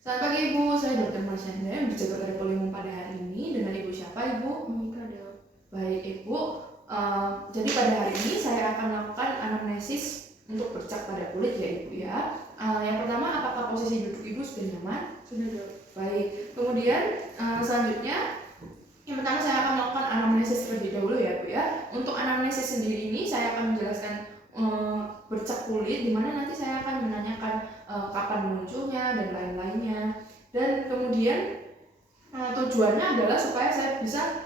Selamat pagi Ibu, saya Dr. Marsyanda yang berjaga pada Polimum pada hari ini. Dengan Ibu siapa Ibu? Monika dok. Baik Ibu, jadi pada hari ini saya akan melakukan anamnesis untuk bercak pada kulit ya Ibu ya. Yang pertama, apakah posisi duduk Ibu sudah nyaman? Sudah dok. Baik, kemudian selanjutnya yang pertama saya akan melakukan anamnesis terlebih dahulu ya Bu ya. Untuk anamnesis sendiri ini saya akan menjelaskan bercak kulit, dimana nanti saya akan menanyakan kapan munculnya dan lain-lainnya. Dan kemudian tujuannya adalah supaya saya bisa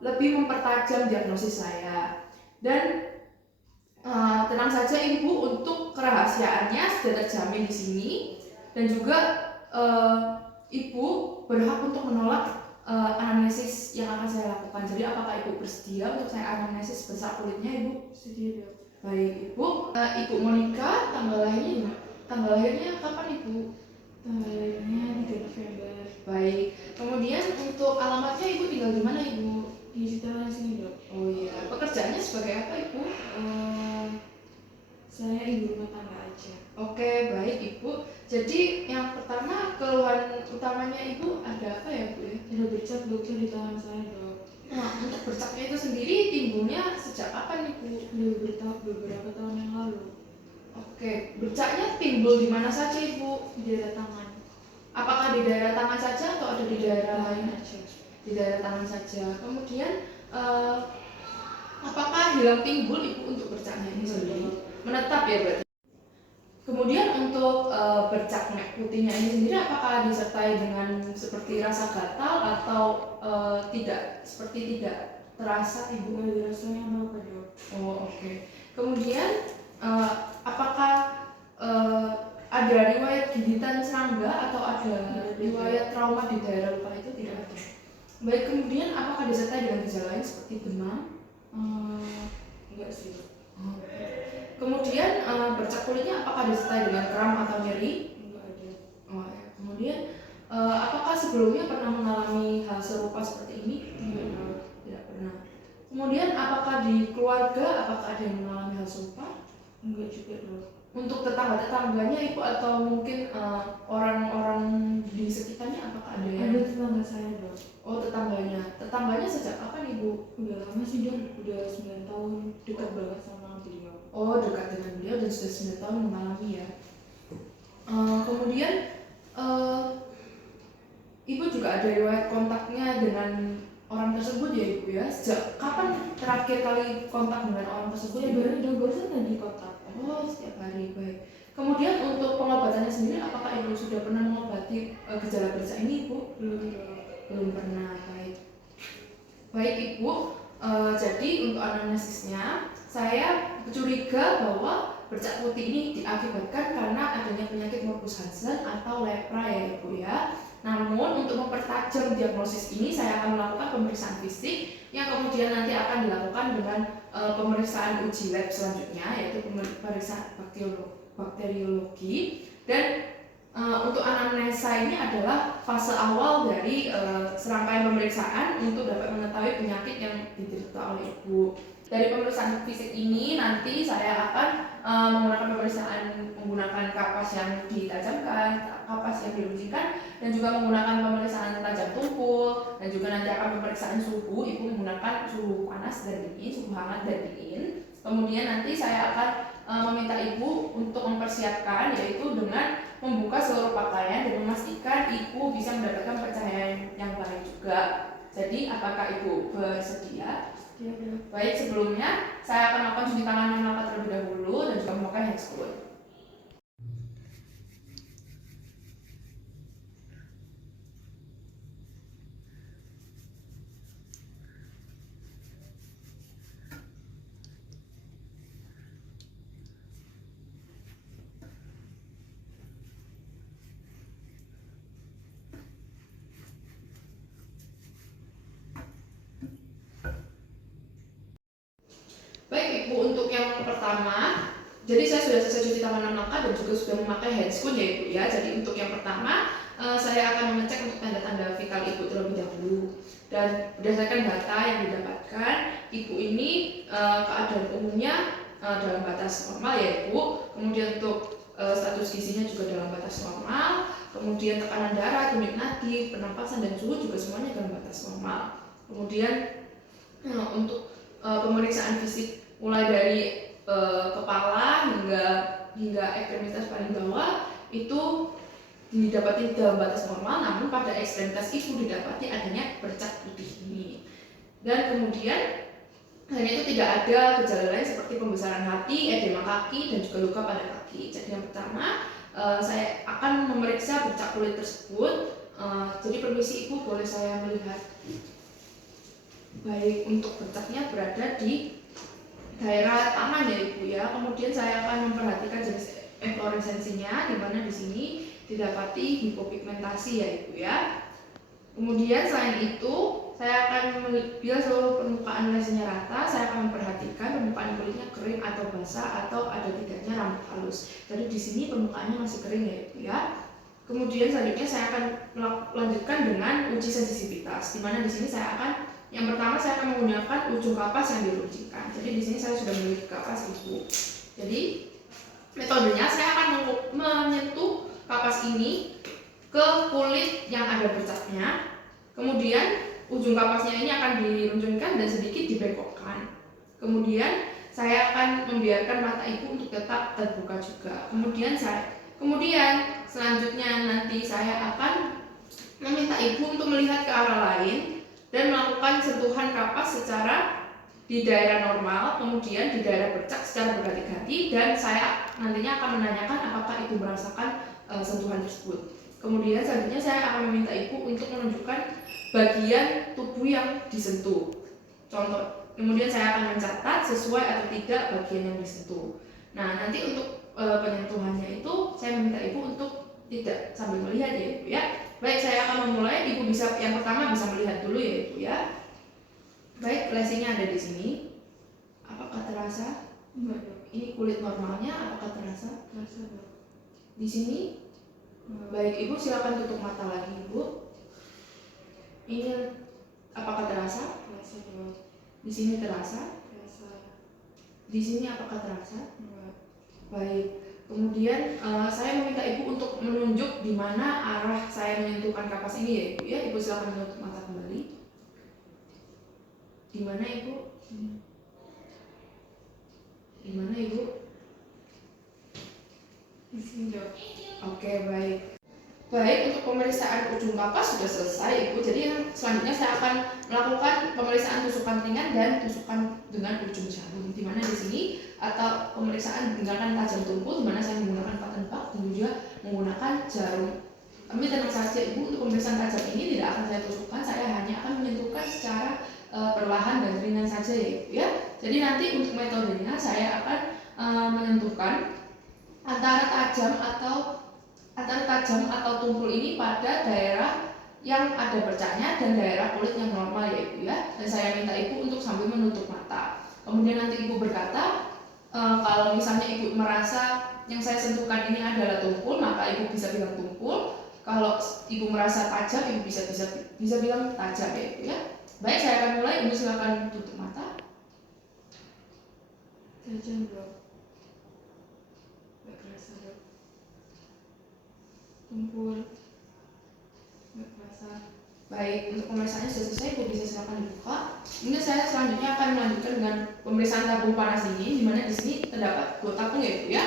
lebih mempertajam diagnosis saya. Dan tenang saja Ibu, untuk kerahasiaannya sudah terjamin di sini, dan juga Ibu berhak untuk menolak anamnesis yang akan saya lakukan. Jadi apakah Ibu bersedia untuk saya anamnesis bercak kulitnya Ibu? Sedia dok. Baik Ibu. Ibu Monika, tanggal lahirnya kapan Ibu? Tanggal lahirnya 3 November. Baik. Kemudian untuk alamatnya Ibu tinggal di mana Ibu? Di sekitaran sini dok. Oh iya. Pekerjaannya sebagai apa Ibu? Saya ibu rumah tangga aja. Oke, baik Ibu. Jadi yang pertama, keluhan utamanya Ibu ada apa ya Bu ya? Ada bercak dokter di tangan saya dok. Nah, untuk bercaknya itu sendiri timbulnya sejak kapan Ibu? Beberapa tahun yang lalu. Oke, bercaknya timbul di mana saja Ibu? Di daerah tangan. Apakah di daerah tangan saja atau ada di daerah lain? Aja. Di daerah tangan saja. Kemudian apakah hilang timbul Ibu untuk bercaknya ini sendiri? Menetap ya berarti. Kemudian untuk bercak putihnya ini sendiri apakah disertai dengan seperti rasa gatal atau tidak terasa Ibu? Nggak ada rasanya apa dok. Oh oke. Kemudian apakah ada riwayat gigitan serangga atau ada riwayat trauma di daerah luka itu? Tidak ada. Baik, kemudian apakah disertai dengan gejala lain seperti demam? Enggak sih dok. Kemudian bercak kulitnya apakah disertai dengan kram atau nyeri? Enggak ada. Oh, ya. Kemudian apakah sebelumnya pernah mengalami hal serupa seperti ini? Tidak pernah. Kemudian apakah di keluarga apakah ada yang mengalami hal serupa? Enggak juga dok. Untuk tetangga-tetangganya Ibu atau mungkin orang-orang di sekitarnya apakah ada yang? Ada tetangga saya dok. Oh, tetangganya. Tetangganya sejak kapan Ibu? Udah lama sih dok. Udah 9 tahun. Dekat banget sama beliau. Oh, dekat dengan beliau dan sudah 9 tahun mengalami ya. Kemudian Ibu juga ada riwayat kontaknya dengan orang tersebut ya Ibu ya. Sejak kapan terakhir kali kontak dengan orang tersebut? Ya barusan tadi kontak. Oh, setiap hari, baik. Kemudian untuk pengobatannya sendiri, apakah Ibu sudah pernah mengobati gejala bercak ini Ibu? Belum pernah, baik. Baik Ibu, jadi untuk anamnesisnya saya curiga bahwa bercak putih ini diakibatkan karena adanya penyakit morbus Hansen atau lepra ya Ibu ya. Namun untuk mempertajam diagnosis ini saya akan melakukan pemeriksaan fisik yang kemudian nanti akan dilakukan dengan pemeriksaan uji lab selanjutnya, yaitu pemeriksaan bakteriologi. Dan untuk anamnesa ini adalah fase awal dari serangkaian pemeriksaan untuk dapat mengetahui penyakit yang diderita oleh Ibu. Dari pemeriksaan fisik ini nanti saya akan menggunakan pemeriksaan menggunakan kapas yang ditajamkan, kapas yang diruncingkan, dan juga menggunakan pemeriksaan tajam tumpul, dan juga nanti akan pemeriksaan suhu. Ibu menggunakan suhu panas dan dingin, suhu hangat dan dingin. Kemudian nanti saya akan meminta Ibu untuk mempersiapkan, yaitu dengan membuka seluruh pakaian dan memastikan Ibu bisa mendapatkan pencahayaan yang baik juga. Jadi apakah Ibu bersedia? Ya. Baik, sebelumnya saya akan melakukan cuci tangan dan mata terlebih dahulu dan juga memakai handscoon. Baik Ibu, untuk yang pertama, jadi saya sudah selesai cuci tangan 6 langkah dan juga sudah memakai handscoon ya Ibu ya. Jadi untuk yang pertama, saya akan mengecek untuk tanda-tanda vital Ibu terlebih dahulu. Dan berdasarkan data yang didapatkan, Ibu ini keadaan umumnya dalam batas normal ya Ibu. Kemudian untuk status gizinya juga dalam batas normal. kemudian tekanan darah, denyut nadi, pernapasan dan suhu juga semuanya dalam batas normal. Kemudian untuk pemeriksaan fisik mulai dari kepala hingga ekstremitas paling bawah itu didapati dalam batas normal, namun pada ekstremitas itu didapati adanya bercak putih ini. Dan kemudian hanya itu tidak ada gejala lain seperti pembesaran hati, edema kaki, dan juga luka pada kaki. Jadi yang pertama saya akan memeriksa bercak kulit tersebut. Jadi permisi Ibu, boleh saya melihat? Baik, untuk bercaknya berada di daerah tangan ya Ibu ya. Kemudian saya akan memperhatikan jenis efloresensinya, di mana di sini didapati hipopigmentasi ya Ibu ya. Kemudian selain itu saya akan bila seluruh permukaan lesnya rata, saya akan memperhatikan permukaan kulitnya kering atau basah atau ada tidaknya rambut halus. Jadi di sini permukaannya masih kering ya Ibu ya. Kemudian selanjutnya saya akan melanjutkan dengan uji sensitivitas, di mana di sini saya akan yang pertama saya akan menggunakan ujung kapas yang diruncingkan. Jadi di sini saya sudah memiliki kapas Ibu. Jadi metodenya saya akan menyentuh kapas ini ke kulit yang ada bercaknya. Kemudian ujung kapasnya ini akan diruncingkan dan sedikit dibengkokkan. Kemudian saya akan membiarkan mata Ibu untuk tetap terbuka juga. Kemudian selanjutnya nanti saya akan meminta Ibu untuk melihat ke arah lain dan melakukan sentuhan kapas secara di daerah normal, kemudian di daerah bercak secara berganti-ganti, dan saya nantinya akan menanyakan apakah Ibu merasakan sentuhan tersebut. Kemudian selanjutnya saya akan meminta Ibu untuk menunjukkan bagian tubuh yang disentuh. Contoh, kemudian saya akan mencatat sesuai atau tidak bagian yang disentuh. Nah, nanti untuk penyentuhannya itu saya meminta Ibu untuk tidak sambil melihat ya Ibu ya. Baik, saya akan memulai. Ibu bisa yang pertama bisa melihat dulu ya Ibu ya. Baik, lesinya ada di sini. Apakah terasa? Ini kulit normalnya, apakah terasa? Terasa Dok. Di sini. Baik, Ibu silakan tutup mata lagi Ibu. Ini apakah terasa? Terasa Dok. Di sini terasa? Terasa. Di sini apakah terasa? Enggak. Baik. Kemudian saya meminta Ibu untuk menunjuk di mana arah saya menyentuhkan kapas ini ya Ibu ya. Ibu silakan menutup mata kembali. Di mana Ibu? Di mana Ibu? Di sini Dok. Oke, baik. Baik, untuk pemeriksaan ujung kapas sudah selesai Ibu. Jadi yang selanjutnya saya akan melakukan pemeriksaan tusukan ringan dan tusukan dengan ujung jarum. Di mana di sini atau pemeriksaan menggunakan tajam tumpul, di mana saya menggunakan cotton bud dan juga menggunakan jarum. Kami tenang saja Ibu, untuk pemeriksaan tajam ini tidak akan saya tusukkan, saya hanya akan menyentuhkan secara perlahan dan ringan saja ya Ibu ya. Jadi nanti untuk metodenya saya akan menyentuhkan antara tajam atau tumpul ini pada daerah yang ada bercaknya dan daerah kulit yang normal ya Ibu ya. Dan saya minta Ibu untuk sambil menutup mata. Kemudian nanti Ibu berkata, kalau misalnya Ibu merasa yang saya sentuhkan ini adalah tumpul, maka Ibu bisa bilang tumpul. Kalau Ibu merasa tajam, Ibu bisa bilang tajam ya Ibu ya. Baik, saya akan mulai. Ibu silakan tutup mata. Tajam Dok. Enggak terasa Dok. Tumpul. Enggak terasa. Baik, untuk pemeriksaannya sudah selesai, Ibu bisa silakan dibuka. Kemudian saya selanjutnya akan melanjutkan dengan pemeriksaan tabung panas ini, di mana di sini terdapat 2 tabung ya Ibu ya.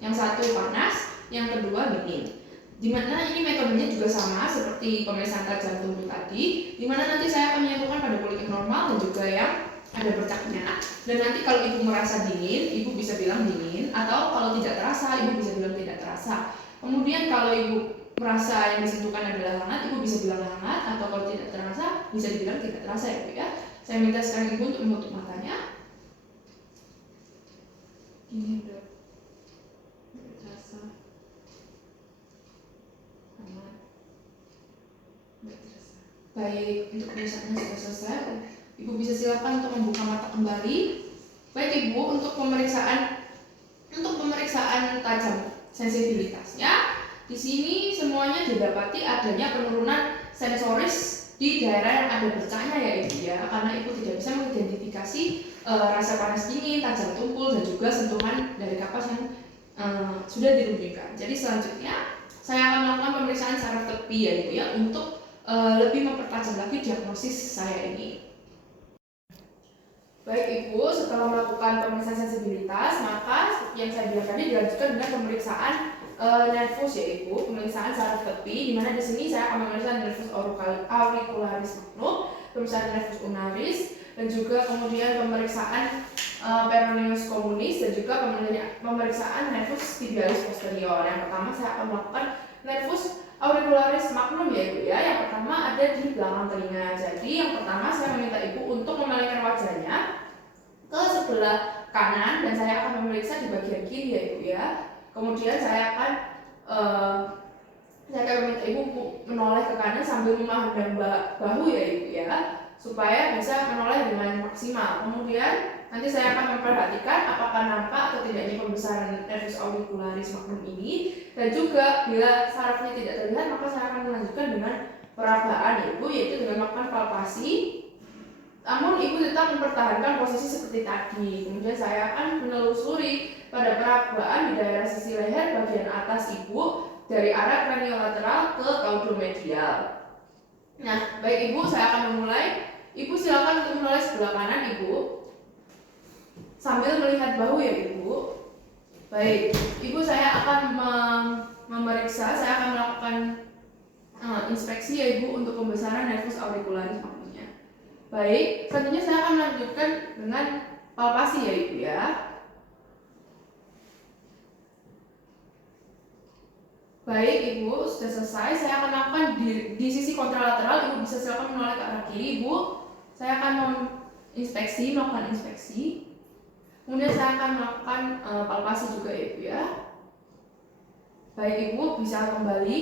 Yang satu panas, yang kedua dingin. Di mana ini metodenya juga sama seperti pemeriksaan tajam tumpul tadi, di mana nanti saya akan menyentuhkan pada kulit yang normal dan juga yang ada bercaknya. Dan nanti kalau Ibu merasa dingin, Ibu bisa bilang dingin, atau kalau tidak terasa, Ibu bisa bilang tidak terasa. Kemudian kalau Ibu merasa yang disentuhkan adalah hangat, Ibu bisa bilang hangat, atau kalau tidak terasa, bisa dibilang tidak terasa ya Ibu ya. Saya minta sekarang Ibu untuk menutup matanya. Dingin Dok. Enggak terasa. Hangat. Enggak terasa. Baik, untuk pemeriksaannya sudah selesai. Ibu bisa silakan untuk membuka mata kembali. Baik Ibu, untuk pemeriksaan tajam sensibilitasnya, di sini semuanya didapati adanya penurunan sensoris di daerah yang ada bercaknya ya Ibu ya, karena Ibu tidak bisa mengidentifikasi rasa panas dingin, tajam tumpul, dan juga sentuhan dari kapas yang sudah diruncingkan. Jadi selanjutnya saya akan melakukan pemeriksaan pemeriksaan saraf tepi ya Ibu ya, untuk lebih mempertajam lagi diagnosis saya ini. Baik Ibu, setelah melakukan pemeriksaan sensibilitas, maka seperti yang saya bilang tadi dilanjutkan dengan pemeriksaan nervus ya Ibu, pemeriksaan saraf tepi, di mana di sini saya akan memeriksa nervus auricularis magnum, pemeriksaan nervus ulnaris, dan juga kemudian pemeriksaan peroneus communis, dan juga pemeriksaan nervus tibialis posterior. Yang pertama saya akan melakukan nervus auricularis magnum ya Ibu ya. Yang pertama ada di belakang telinga. Jadi yang pertama saya meminta Ibu untuk memalingkan wajahnya ke sebelah kanan, dan saya akan memeriksa di bagian kiri ya Ibu ya. Kemudian saya akan meminta Ibu menoleh ke kanan sambil memandang bahu ya Ibu ya, supaya bisa menoleh dengan maksimal. Kemudian nanti saya akan memperhatikan apakah nampak atau tidaknya pembesaran nervus auricularis magnum ini, dan juga bila sarafnya tidak terlihat maka saya akan melanjutkan dengan perabaan Ibu, yaitu dengan melakukan palpasi. Namun Ibu tetap mempertahankan posisi seperti tadi. Kemudian saya akan menelusuri pada perabaan di daerah sisi leher bagian atas Ibu dari arah craniolateral ke caudomedial. Nah, baik Ibu, saya akan memulai. Ibu silakan untuk menoleh sebelah kanan Ibu, sambil melihat bahu ya Ibu. Baik, Ibu, saya akan memeriksa, saya akan melakukan inspeksi ya Ibu untuk pembesaran nervus auricularis magnumnya. Baik, selanjutnya saya akan melanjutkan dengan palpasi ya Ibu ya. Baik Ibu, sudah selesai. Saya akan lakukan di sisi kontralateral. Ibu bisa silakan menoleh ke arah kiri Ibu. Saya akan melakukan inspeksi. Kemudian saya akan melakukan palpasi juga ya Ibu ya. Baik Ibu, bisa kembali.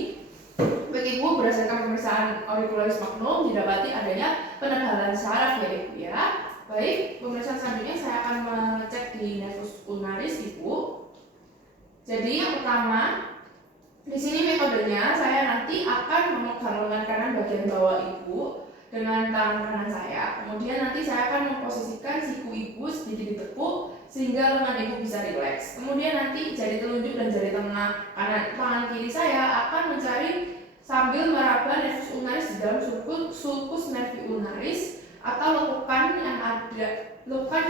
Baik Ibu, berdasarkan pemeriksaan auricularis magnum didapati adanya penebalan saraf ya Ibu ya. Baik, pemeriksaan selanjutnya saya akan mengecek di nervus ulnaris Ibu. Jadi yang pertama, di sini metodenya saya nanti akan memegang lengan kanan bagian bawah Ibu dengan tangan kanan saya. Kemudian nanti saya akan memposisikan siku Ibu sedikit ditekuk sehingga lengan Ibu bisa rileks. Kemudian nanti jari telunjuk dan jari tengah kanan tangan kiri saya akan mencari sambil meraba nervus ulnaris di dalam sulcus nervi ulnaris atau lekukan yang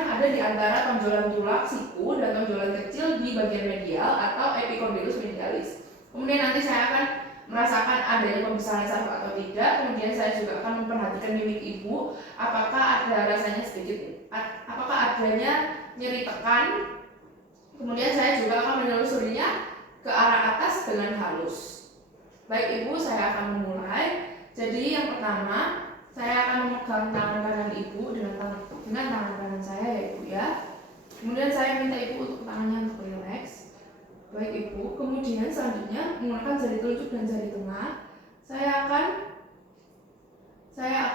ada di antara tonjolan tulak siku dan tonjolan kecil di bagian medial atau epicondylus medialis. Kemudian nanti saya akan merasakan adanya pembesaran saraf atau tidak. Kemudian saya juga akan memperhatikan mimik Ibu, apakah ada rasanya apakah adanya nyeri tekan. Kemudian saya juga akan menelusurinya ke arah atas dengan halus. Baik Ibu, saya akan memulai. Jadi yang pertama, saya akan memegang tangan kanan Ibu dengan tangan kanan saya ya Ibu ya. Kemudian saya minta Ibu untuk tangannya untuk rileks. Baik Ibu, kemudian selanjutnya menggunakan jari telunjuk dan jari tengah, saya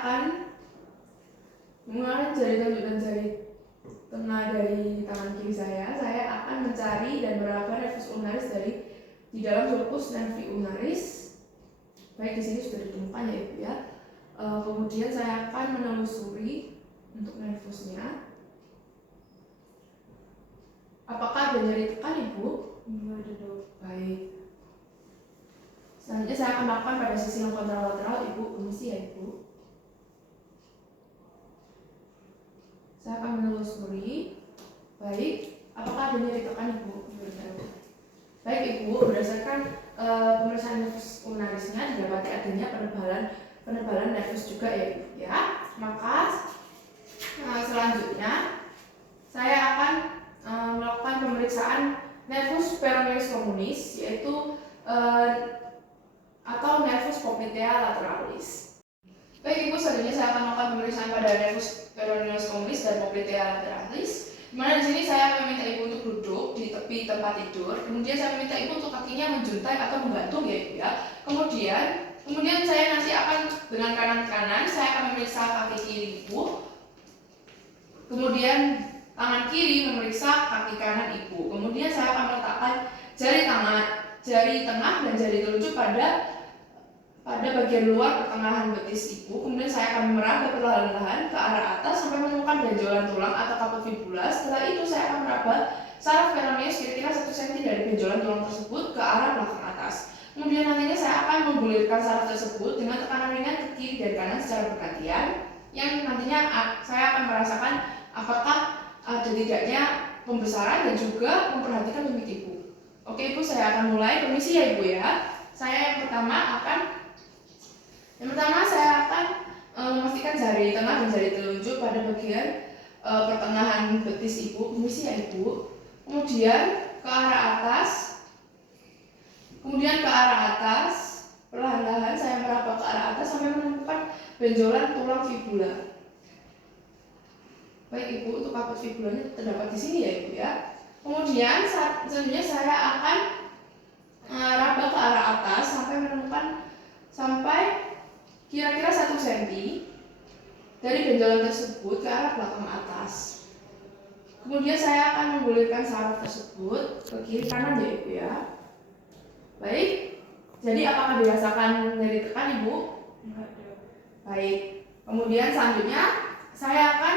akan menggunakan jari telunjuk dan jari tengah dari tangan kiri saya akan mencari dan meraba nervus ulnaris di dalam sulcus nervi ulnaris. Baik, di sini sudah ditemukan ya Ibu ya. Kemudian saya akan menelusuri untuk nervusnya. Apakah ada nyeri tekan Ibu? Enggak ada dok. Baik. Selanjutnya saya akan melakukan pada sisi yang kontralateral Ibu, permisi ya Ibu. Saya akan menelusuri. Baik, apakah ada nyeri tekan Ibu? Baik Ibu, berdasarkan pemeriksaan nervus ulnarisnya didapati adanya penebalan nervus juga ya Ibu ya. Maka selanjutnya saya akan melakukan pemeriksaan nervus peroneus communis, yaitu atau nervus popliteal lateralis. Baik Ibu, selanjutnya saya akan melakukan pemeriksaan pada nervus peroneus communis dan popliteal lateralis. Dimana di sini saya meminta Ibu untuk duduk di tepi tempat tidur. Kemudian saya meminta Ibu untuk kakinya menjuntai atau menggantung ya Ibu ya. Kemudian saya nanti akan dengan kanan saya akan memeriksa kaki kiri Ibu. Kemudian tangan kiri memeriksa kaki kanan Ibu. Kemudian saya akan meletakkan jari tengah dan jari telunjuk pada bagian luar pertengahan betis Ibu. Kemudian saya akan meraba perlahan-lahan ke arah atas sampai menemukan benjolan tulang atau caput fibula. Setelah itu saya akan meraba saraf peroneus kira-kira 1 cm dari benjolan tulang tersebut ke arah belakang atas. Kemudian nantinya saya akan menggulirkan saraf tersebut dengan tekanan ringan ke kiri dan kanan secara bergantian, yang nantinya saya akan merasakan apakah ada tidaknya pembesaran dan juga memperhatikan mimik ibu. Oke ibu, saya akan mulai. Permisi ya ibu ya. Yang pertama saya akan memastikan jari tengah dan jari telunjuk pada bagian pertengahan betis ibu. Permisi ya ibu. Kemudian ke arah atas. Perlahan-lahan saya meraba ke arah atas sampai menemukan benjolan tulang fibula. Baik ibu, untuk kaput fibulanya terdapat di sini ya ibu ya. Kemudian selanjutnya saya akan raba ke arah atas sampai kira-kira 1 cm dari benjolan tersebut ke arah belakang atas. Kemudian saya akan menggulirkan saraf tersebut ke kiri kanan ya ibu ya. Baik, jadi apakah dirasakan dari tekan ibu? Baik, kemudian selanjutnya saya akan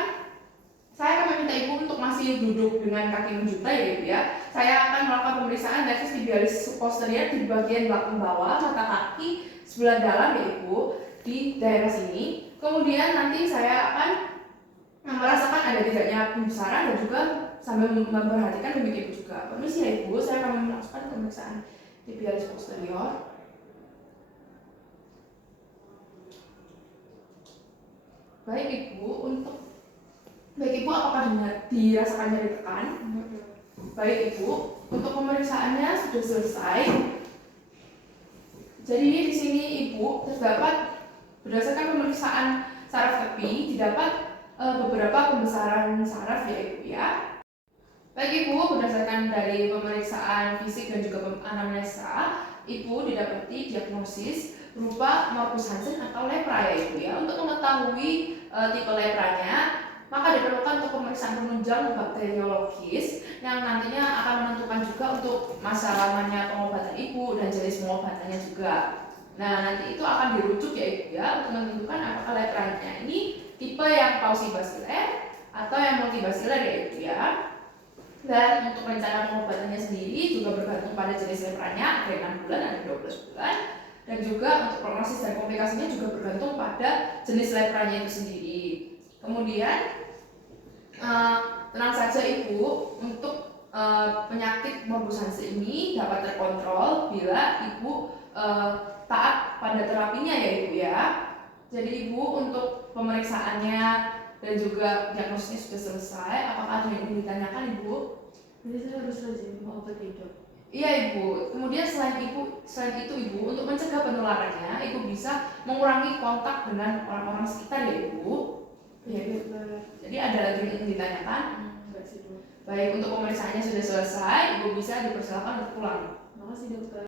meminta ibu untuk masih duduk dengan kaki menjuta ya ibu ya. Saya akan melakukan pemeriksaan levis tibialis posterior di bagian belakang bawah mata kaki sebelah dalam ya ibu, di daerah sini. Kemudian nanti saya akan merasakan ada tidaknya pembesaran dan juga sambil memperhatikan mimik ibu juga. Permisi ya ibu, saya akan melakukan pemeriksaan tibialis posterior. Baik ibu, apakah dirasakan nyeri tekan? Baik ibu, untuk pemeriksaannya sudah selesai. Jadi di sini ibu terdapat berdasarkan pemeriksaan saraf tepi didapat beberapa pembesaran saraf ya ibu ya. Baik ibu, berdasarkan dari pemeriksaan fisik dan juga anamnesa, ibu didapati diagnosis berupa morbus Hansen atau lepra ya ibu ya. Untuk mengetahui tipe lepranya, maka diperlukan untuk pemeriksaan penunjang bakteriologis yang nantinya akan menentukan juga untuk masa lamanya pengobatan ibu dan jenis pengobatannya juga. Nah, nanti itu akan dirujuk ya ibu ya untuk menentukan apakah lepranya ini tipe yang pausibasiler atau yang multibasiler ya ibu ya. Dan untuk rencana pengobatannya sendiri juga bergantung pada jenis lepranya, ada 6 bulan, ada 12 bulan. Dan juga untuk prognosis dan komplikasinya juga bergantung pada jenis lepranya itu sendiri. Kemudian tenang saja ibu, untuk penyakit morbus Hansen ini dapat terkontrol bila ibu taat pada terapinya ya ibu ya. Jadi ibu untuk pemeriksaannya dan juga diagnosisnya sudah selesai. Apakah ada yang ingin ditanyakan ibu? Jadi saya harus rajin minum obat hidup. Iya ibu. Kemudian selain itu ibu, untuk mencegah penularannya, ibu bisa mengurangi kontak dengan orang-orang sekitar ya ibu. Ya, ibu. Jadi ada lagi yang ingin ditanyakan? Enggak sih dok. Baik, untuk pemeriksaannya sudah selesai, ibu bisa dipersilakan untuk pulang. Makasih dokter.